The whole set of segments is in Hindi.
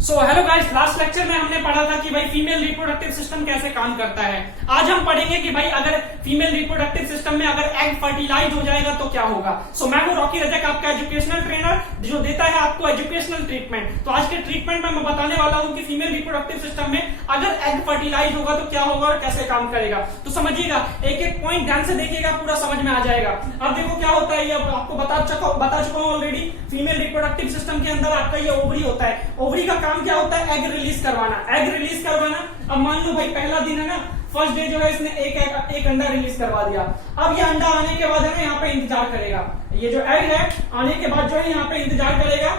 हेलो गाइस, लास्ट लेक्चर में हमने पढ़ा था कि भाई फीमेल रिप्रोडक्टिव सिस्टम कैसे काम करता है। आज हम पढ़ेंगे कि भाई अगर फीमेल रिप्रोडक्टिव सिस्टम में अगर एग फर्टिलाइज हो जाएगा तो क्या होगा। मैं हूं रॉकी रजक, आपका एजुकेशनल ट्रेनर जो देता है आपको एजुकेशनल ट्रीटमेंट। तो आज के ट्रीटमेंट में मैं बताने वाला हूं कि फीमेल रिप्रोडक्टिव सिस्टम में अगर एग फर्टिलाइज होगा तो क्या होगा और कैसे काम करेगा। तो समझिएगा, एक एक पॉइंट ध्यान से देखिएगा, पूरा समझ में आ जाएगा। अब देखो क्या होता है, ये आपको बता चुका हूं ऑलरेडी। फीमेल रिप्रोडक्टिव सिस्टम के अंदर आपका ये ओवरी होता है। ओवरी का काम क्या होता है? एग रिलीज करवाना। एग रिलीज करवाना। अब मान लो भाई पहला दिन है ना, फर्स्ट डे जो है इसने एक अंडा रिलीज करवा दिया। अब ये अंडा आने के बाद है ना यहाँ पे इंतजार करेगा। ये जो एग है आने के बाद जो है यहाँ पे इंतजार करेगा।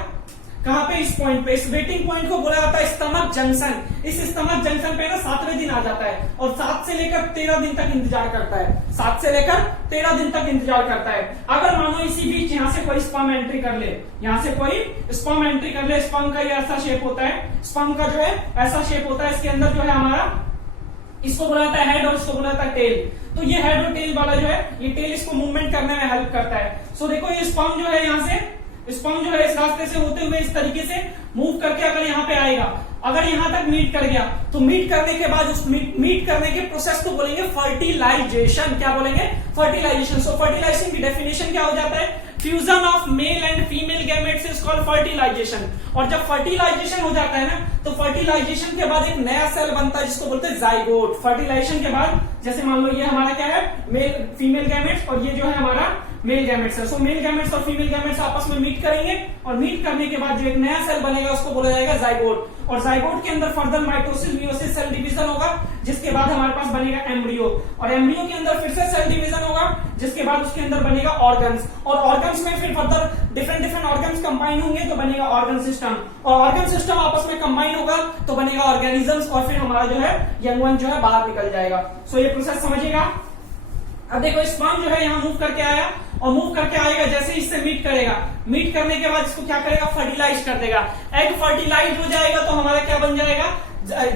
कहाँ पे? इस पॉइंट पे। इस वेटिंग पॉइंट को बोला जाता है स्टमक जंक्शन। इस स्टमक जंक्शन पे ना 7वें दिन आ जाता है और 7 से लेकर 13 दिन तक इंतजार करता है। 7 से लेकर 13 दिन तक इंतजार करता है। अगर मानो इसी बीच यहाँ से कोई स्पर्म एंट्री कर ले, यहाँ से कोई स्पर्म एंट्री कर ले, स्पर्म का ये ऐसा शेप होता है, स्पर्म का जो है ऐसा शेप होता है। इसके अंदर जो है हमारा, इसको बोला जाता है हेड और इसको बोला जाता है टेल। तो ये हेड और टेल वाला जो है, ये टेल इसको मूवमेंट करने में हेल्प करता है। देखो ये स्पर्म जो है यहाँ से, स्पर्म जो है इस रास्ते से होते हुए इस तरीके से मूव करके अगर यहाँ पे आएगा, अगर यहाँ तक मीट कर गया तो मीट करने के बाद उस मीट करने के प्रोसेस को बोलेंगे फर्टिलाइजेशन। क्या बोलेंगे? फर्टिलाइजेशन। फर्टिलाइजेशन की डेफिनेशन क्या हो जाता है? Fusion of male and female gametes is called fertilization. और जब फर्टिलाइजेशन हो जाता है ना, तो फर्टिलाइजेशन के बाद एक नया सेल बनता है जिसको बोलते हैं जाइगोट। फर्टिलाइजेशन के बाद जैसे मान लो ये हमारा क्या है, मेल फीमेल गैमेट्स, और ये जो है हमारा मेल गैमेट्स है। मेल गैमेट्स और फीमेल गैमेट्स आपस में मीट करेंगे और मीट करने के बाद जो एक नया सेल बनेगा उसको बोला जाएगा जाइगोट। और जाइगोट के अंदर further mitosis meiosis cell division होगा, जिसके बाद हमारे पास बनेगा एम्ब्रियो। और एम्ब्रियो के अंदर फिर से सेल डिवीजन होगा, जिसके बाद उसके अंदर बनेगा ऑर्गन्स। और ऑर्गन्स में फिर फर्दर डिफरेंट ऑर्गन्स कंबाइन होंगे तो बनेगा ऑर्गन सिस्टम। और ऑर्गन सिस्टम आपस में कंबाइन होगा तो बनेगा ऑर्गेनिजम्स। और फिर हमारा जो है यंग वन जो है बाहर निकल जाएगा। ये प्रोसेस समझिएगा। अब देखो स्पर्म जो है यहाँ मूव करके आया और मूव करके आएगा, जैसे इससे मीट करेगा, मीट करने के बाद इसको क्या करेगा? फर्टिलाइज कर देगा। एग फर्टिलाइज हो जाएगा तो हमारा क्या बन जाएगा?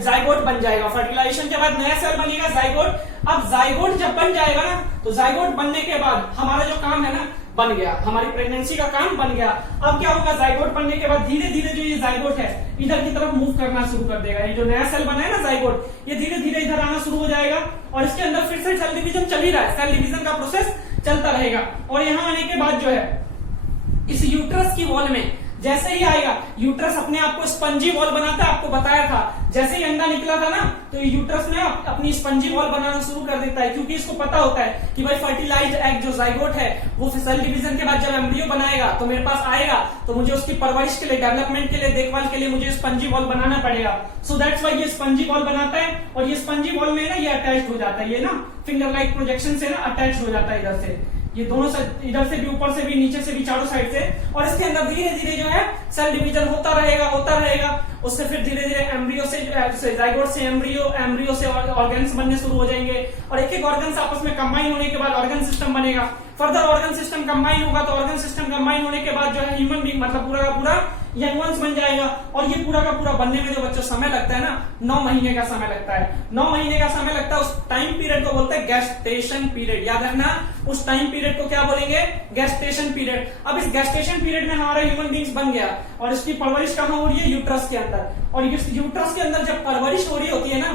जाइगोट बन जाएगा। फर्टिलाइजेशन के बाद नया सेल बनेगा जाइगोट। अब जाइगोट जब बन जाएगा ना, तो जाइगोट बनने के बाद हमारा जो काम है ना बन गया, हमारी प्रेगनेंसी का काम बन गया। अब क्या होगा? जाइगोट बनने के बाद धीरे धीरे जो ये जाइगोट है इधर की तरफ मूव करना शुरू कर देगा। ये जो नया सेल बना है ना जाइगोट, ये धीरे धीरे इधर आना शुरू हो जाएगा और इसके अंदर फिर से सेल डिवीजन चल ही रहा है। सेल डिवीजन का प्रोसेस चलता रहेगा। और यहाँ आने के बाद जो है इस यूट्रस की वॉल में जैसे ही आएगा, यूट्रस अपने आप को स्पंजी वॉल बनाता है। आपको बताया था जैसे ही अंडा निकला था ना, तो यूट्रस में अपनी स्पंजी वॉल बनाना शुरू कर देता है, क्योंकि इसको पता होता है कि भाई फर्टिलाइज एग जो जाइगोट है वो सेल डिवीजन के बाद जब एम्ब्रियो बनाएगा तो मेरे पास आएगा, तो मुझे उसकी परवरिश के लिए, डेवलपमेंट के लिए, देखभाल के लिए मुझे स्पंजी वॉल बनाना पड़ेगा। दैट्स व्हाई ये स्पंजी वॉल बनाता है। और ये स्पंजी वॉल में ना ये अटैच हो जाता है, ये ना फिंगर लाइक प्रोजेक्शन से ना अटैच हो जाता है इधर से, ये दोनों साइड, इधर से भी, ऊपर से भी, नीचे से भी, चारों साइड से। और इसके अंदर धीरे धीरे जो है सेल डिवीजन होता रहेगा। उससे फिर धीरे धीरे एम्ब्रियो से, जाइगोट से एम्ब्रियो, एम्ब्रियो से ऑर्गन्स बनने शुरू हो जाएंगे। और एक एक ऑर्गन्स आपस में कंबाइन होने के बाद ऑर्गन सिस्टम बनेगा। फर्दर ऑर्गन सिस्टम कंबाइन होगा तो ऑर्गन सिस्टम कंबाइन होने के बाद जो है ह्यूमन बीइंग, मतलब पूरा का पूरा यंग वंस बन जाएगा। और ये पूरा का पूरा बनने में जो बच्चों समय लगता है ना, 9 महीने का समय लगता है। 9 महीने का समय लगता है। उस टाइम पीरियड को बोलते हैं गेस्टेशन पीरियड। याद रखना, उस टाइम पीरियड को क्या बोलेंगे? Gestation period. अब इस गेस्टेशन पीरियड में हमारा ह्यूमन बीइंग्स बन गया और इसकी परवरिश कहाँ हो रही है? यूट्रस के अंदर। और यूट्रस के अंदर जब परवरिश हो रही होती है ना,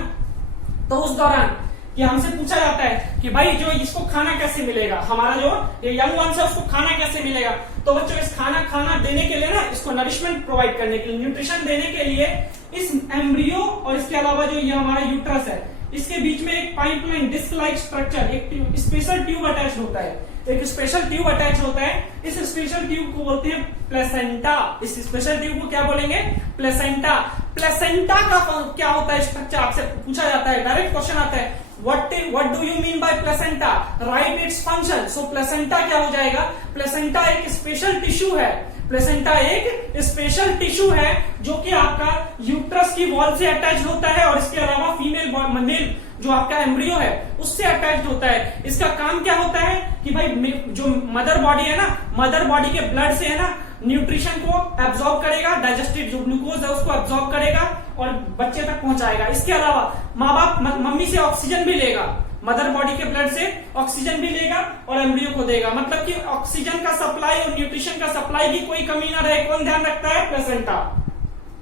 तो उस दौरान कि हमसे पूछा जाता है कि भाई जो इसको खाना कैसे मिलेगा, हमारा जो ये यंग वंस है उसको खाना कैसे मिलेगा। तो बच्चों इस खाना देने के लिए ना, इसको नरिशमेंट प्रोवाइड करने के लिए, न्यूट्रिशन देने के लिए इस एम्ब्रियो और इसके अलावा जो ये हमारा यूट्रस है, इसके बीच में एक पाइपलाइन डिस्क लाइक स्ट्रक्चर, एक स्पेशल ट्यूब अटैच होता है। एक स्पेशल ट्यूब अटैच होता है। इस स्पेशल ट्यूब को बोलते हैं प्लेसेंटा। इस स्पेशल ट्यूब को क्या बोलेंगे? प्लेसेंटा। प्लेसेंटा का क्या होता है स्ट्रक्चर? आपसे पूछा जाता है, डायरेक्ट क्वेश्चन आता है, What do you mean by placenta? Write its function. Placenta क्या हो जाएगा? प्लेसेंटा एक स्पेशल टिश्यू है। प्लेसेंटा एक स्पेशल टिश्यू है जो कि आपका यूट्रस की वॉल से अटैच होता है और इसके अलावा फीमेल मेल जो आपका एम्ब्रियो है उससे अटैच होता है। इसका काम क्या होता है कि भाई जो मदर बॉडी है ना, मदर बॉडी के ब्लड से है ना न्यूट्रिशन को एब्जॉर्ब करेगा, डाइजेस्टेड जो ग्लूकोज है उसको एब्जॉर्ब करेगा और बच्चे तक पहुंचाएगा। इसके अलावा माँ बाप मम्मी से ऑक्सीजन भी लेगा, मदर बॉडी के ब्लड से ऑक्सीजन भी लेगा और एम्ब्रियो को देगा। मतलब कि ऑक्सीजन का सप्लाई और न्यूट्रिशन का सप्लाई की कोई कमी ना रहे। कौन ध्यान रखता है? प्लेसेंटा।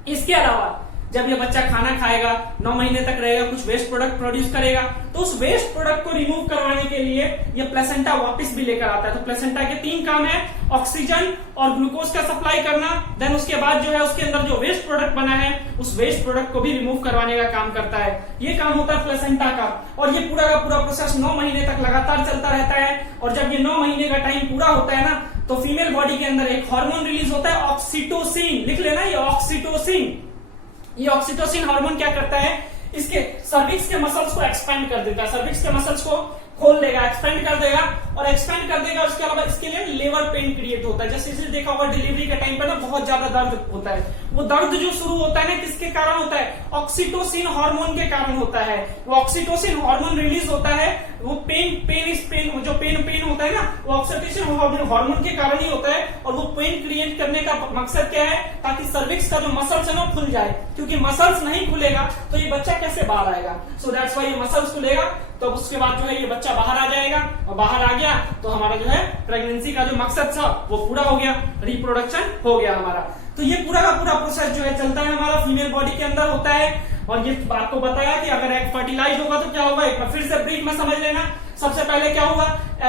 इसके अलावा जब ये बच्चा खाना खाएगा, 9 महीने तक रहेगा, कुछ वेस्ट प्रोडक्ट प्रोड्यूस करेगा, तो उस वेस्ट प्रोडक्ट को रिमूव करवाने के लिए ये प्लेसेंटा वापस भी लेकर आता है। तो प्लेसेंटा के 3 काम है, ऑक्सीजन और ग्लूकोज का सप्लाई करना, देन उसके बाद जो है उसके अंदर जो वेस्ट प्रोडक्ट बना है उस वेस्ट प्रोडक्ट को भी रिमूव करवाने का काम करता है। ये काम होता है प्लेसेंटा का, और ये पूरा का पूरा प्रोसेस 9 महीने तक लगातार चलता रहता है। और जब ये 9 महीने का टाइम पूरा होता है ना, तो फीमेल बॉडी के अंदर एक हार्मोन रिलीज होता है, ऑक्सीटोसिन। लिख लेना, ये ऑक्सीटोसिन। ये ऑक्सीटोसिन हार्मोन क्या करता है, इसके सर्विक्स के मसल्स को एक्सपेंड कर देता है, सर्विक्स के मसल्स को खोल देगा, एक्सपेंड कर देगा, और एक्सपेंड कर देगा। उसके अलावा इसके लिए लेबर पेन क्रिएट होता है। जैसे इसे देखा होगा डिलीवरी के टाइम पे ना बहुत ज्यादा दर्द होता है, वो दर्द जो शुरू होता है ना किसके कारण होता है, ऑक्सीटोसिन हार्मोन के कारण होता है। वो ऑक्सीटोसिन हार्मोन रिलीज होता है, वो पेन जो पेन होता है ना, वो ऑक्सीटोसिन हार्मोन के कारण ही होता है। और वो पेन क्रिएट करने का मकसद क्या है, ताकि सर्विक्स का जो मसल्स है ना खुल जाए, क्योंकि मसल्स नहीं खुलेगा तो ये बच्चा कैसे बाहर आएगा। सो दैट्स व्हाई ये मसल्स खुलेगा, तो उसके बाद जो है ये बच्चा बाहर आ जाएगा, और बाहर आ गया तो हमारा जो है प्रेगनेंसी का जो मकसद था वो पूरा हो गया, रिप्रोडक्शन हो गया हमारा। तो ये पूरा का पूरा प्रोसेस जो है चलता है हमारा फीमेल बॉडी के अंदर होता है। और ये आपको बताया कि अगर एग फर्टिलाइज होगा तो क्या होगा, एक बार फिर से ब्रीफ में समझ लेना। सबसे पहले क्या हुआ,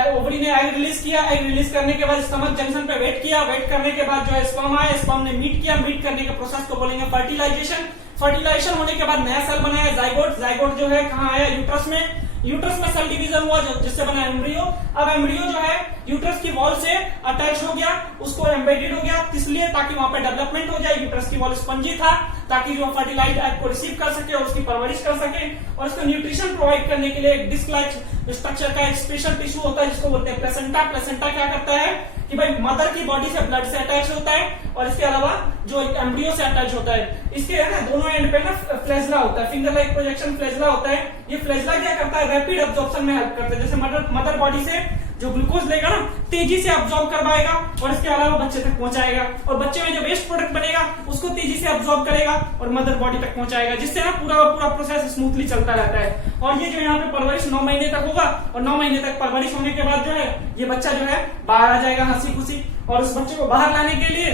ओवरी ने एग रिलीज किया, एग रिलीज करने के बाद स्टमक जंक्शन पे वेट किया, वेट करने के बाद जो है स्पर्म आया, स्पर्म ने मीट किया, मीट करने के प्रोसेस को बोलेंगे फर्टिलाइजेशन। फर्टिलाइजेशन होने के बाद नया सेल बनाया जाइगोट। जाइगोट जो है कहाँ आया, यूट्रस में। यूट्रस में सेल डिवीजन हुआ जिससे बना एम्ब्रियो। अब एम्ब्रियो जो है यूट्रस की वॉल से अटैच हो गया, उसको एम्बेडेड हो गया, इसलिए ताकि वहां पे डेवलपमेंट हो जाए। यूट्रस की वॉल स्पंजी था ताकि जो फर्टिलाइज एग को रिसीव कर सके और उसकी परवरिश कर सके, और उसको न्यूट्रिशन प्रोवाइड करने के लिए एक डिस्क लाइक स्ट्रक्चर का एक स्पेशल टिश्यू होता है जिसको बोलते हैं प्लेसेंटा। प्लेसेंटा क्या करता है कि भाई मदर की बॉडी से ब्लड से अटैच होता है, और इसके अलावा जो एम्ब्रियो से अटैच होता है, इसके है ना दोनों एंड पे ना फ्लैजला होता है, फिंगर लाइक प्रोजेक्शन फ्लैजला होता है। ये फ्लैजला क्या करता है, रैपिड अब्जॉर्प्शन में हेल्प करता है। जैसे मदर बॉडी से जो ग्लूकोज लेगा ना तेजी से अब्सॉर्ब करवाएगा, और इसके अलावा बच्चे तक पहुंचाएगा, और बच्चे में जो वेस्ट प्रोडक्ट बनेगा उसको तेजी से अब्सॉर्ब करेगा और मदर बॉडी तक पहुंचाएगा, जिससे ना पूरा प्रोसेस स्मूथली चलता रहता है। और ये जो यहाँ पे परवरिश 9 महीने तक होगा, और 9 महीने तक परवरिश होने के बाद जो है ये बच्चा जो है बाहर आ जाएगा हंसी खुशी। और उस बच्चे को बाहर लाने के लिए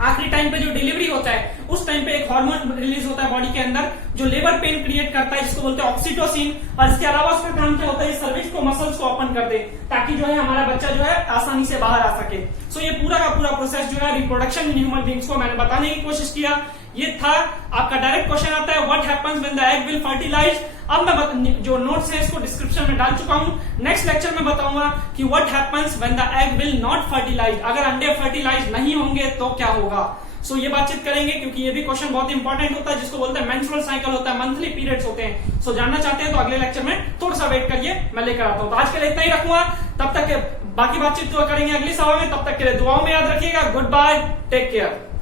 आखिरी टाइम पे जो डिलीवरी होता है उस टाइम पे एक हार्मोन रिलीज होता है बॉडी के अंदर जो लेबर पेन क्रिएट करता है, जिसको बोलते हैं ऑक्सीटोसिन। और इसके अलावा उसका काम क्या होता है, सर्विक्स को मसल्स को ओपन कर दे ताकि जो है हमारा बच्चा जो है आसानी से बाहर आ सके। सो ये पूरा का पूरा प्रोसेस जो है रिप्रोडक्शन इन ह्यूमन बींग्स को मैंने बताने की कोशिश किया। ये था आपका डायरेक्ट क्वेश्चन आता है what happens when the egg will fertilize. अब मैं जो नोट्स है इसको डिस्क्रिप्शन में डाल चुका हूं। नेक्स्ट लेक्चर में बताऊंगा कि what happens when the egg will not fertilize, अगर अंडे फर्टिलाइज नहीं होंगे तो क्या होगा। सो ये बातचीत करेंगे क्योंकि ये भी क्वेश्चन बहुत इंपॉर्टेंट होता है, जिसको बोलते हैं मेंस्ट्रुअल साइकिल होता है, मंथली पीरियड्स होते हैं। सो जानना चाहते हैं तो अगले लेक्चर में थोड़ा सा वेट करिए, मैं लेकर आता हूं। तो आज के लिए इतना ही रखूंगा, तब तक बाकी बातचीत जो करेंगे अगली सभा में, तब तक के लिए दुआओं में याद रखिएगा। Goodbye, take care.